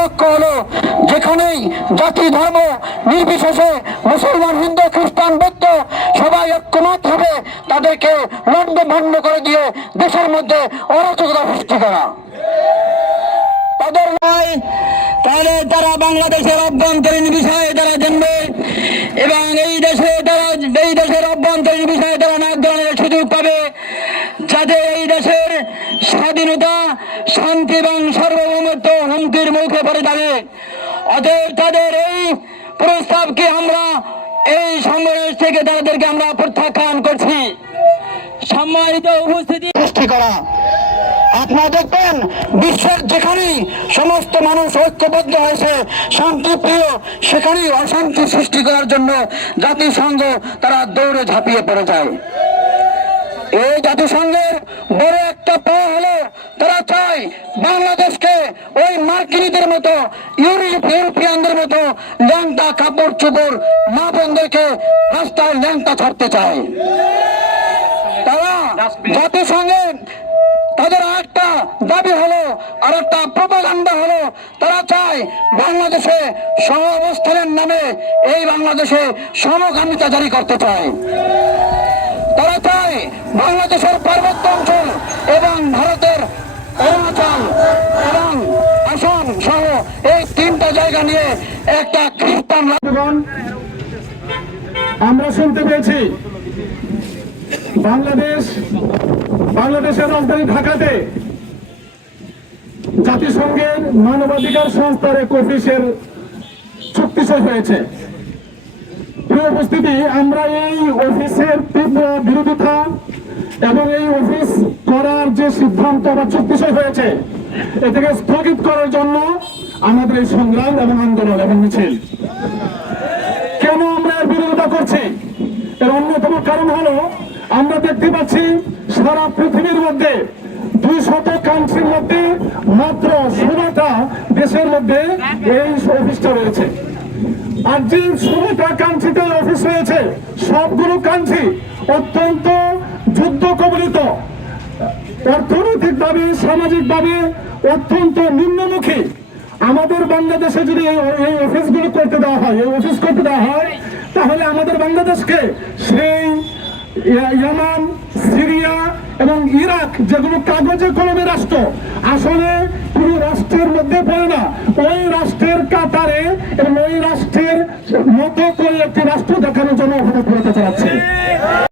লক্ষ্য হলো যেখানেই জাতি, ধর্ম নির্বিশেষে মুসলমান, হিন্দু, খ্রিস্টান, বৌদ্ধ সবাই ঐক্যমত হবে, তাদেরকে লন্ড ভণ্ড করে দিয়ে দেশের মধ্যে অরাজকতা সৃষ্টি করা। তাদের নয় তাহলে তারা বাংলাদেশের অভ্যন্তরীণ বিষয়ে তারা জানবে এবং এই দেশে তারা, এই দেশের অভ্যন্তরীণ বিষয়ে তারা নাক সুযোগ পাবে, যাতে এই দেশের স্বাধীনতা শান্তি এবং সার্বভৌমত্ব হুমকির মুখে পড়ে যাবে অতএব তাদের এই প্রস্তাবকে আমরা, এই সমাবেশ থেকে তাদেরকে আমরা প্রত্যাখ্যান করছি। সম্মানিত উপস্থিতি সৃষ্টি করা। আপনারা দেখবেন, বিশ্বের যেখানেই সমস্ত মানুষ ঐক্যবদ্ধ হয়েছে, শান্তিপ্রিয়, সেখানেই অশান্তি সৃষ্টি করার জন্য জাতিসংঘ তারা দৌড়ে ঝাঁপিয়ে পড়ে যায়। এই জাতিসংঘের বড় একটা পাওয়া চায় বাংলাদেশকে ওই মার্কিনীদের মতো, ইউরোপ, ইউরোপিয়ানদের মতো ল্যাংটা কাপড় চোপড় মা বোনদেরকে রাস্তায় ল্যাংটা ছাড়তে চায়। তারা জাতিসংঘের তাদের একটা দাবি হলো আর একটা প্রপাগান্ডা হলো, তারা চায় বাংলাদেশে সহ অবস্থানের নামে এই বাংলাদেশে সমকামিতা জারি করতে চায়। তারা চায় বাংলাদেশের পার্বত্য অঞ্চল এবং ভারতের অরুণাচল এবং আসাম সহ এই তিনটা জায়গা নিয়ে আমরা শুনতে পেয়েছি বাংলাদেশ, বাংলাদেশের রাজধানী ঢাকাতে জাতিসংঘের মানবাধিকার সংস্থার এক অফিসের চুক্তি সই হয়েছে। উপস্থিতি, আমরা এই অফিসের তীব্র বিরোধিতা এবং এই অফিস করার যে সিদ্ধান্ত বা চুক্তি সই হয়েছে এটাকে স্থগিত করার জন্য আমাদের এই সংগ্রাম এবং আন্দোলন এবং মিছিল। কেন আমরা এর বিরোধিতা করছি? এর অন্যতম কারণ হলো, আমরা দেখতে পাচ্ছি সারা পৃথিবীর মধ্যে দুই শত কান্ট্রির মধ্যে মাত্র ষোলোটা দেশের মধ্যে এই অফিসটা রয়েছে। আর যে ষোলোটা কান্ট্রিতে অফিস রয়েছে, সবগুলো কান্ট্রি অত্যন্ত যুদ্ধ কবলিত। অর্থনৈতিকভাবে, সামাজিকভাবে অত্যন্ত নিম্নমুখী। আমাদের বাংলাদেশে যদি এই অফিসগুলো করতে দেওয়া হয়, এই অফিস করতে দেওয়া হয়, তাহলে আমাদের বাংলাদেশকে সেই ইয়ামান, সিরিয়া এবং ইরাক যেগুলো কাগজে কলমে রাষ্ট্র, আসলে কোন রাষ্ট্রের মধ্যে পড়ে না। ওই রাষ্ট্রের কাতারে এবং ওই রাষ্ট্রের মতো করে একটি রাষ্ট্র দেখানোর জন্য অপরাধ চালাচ্ছে।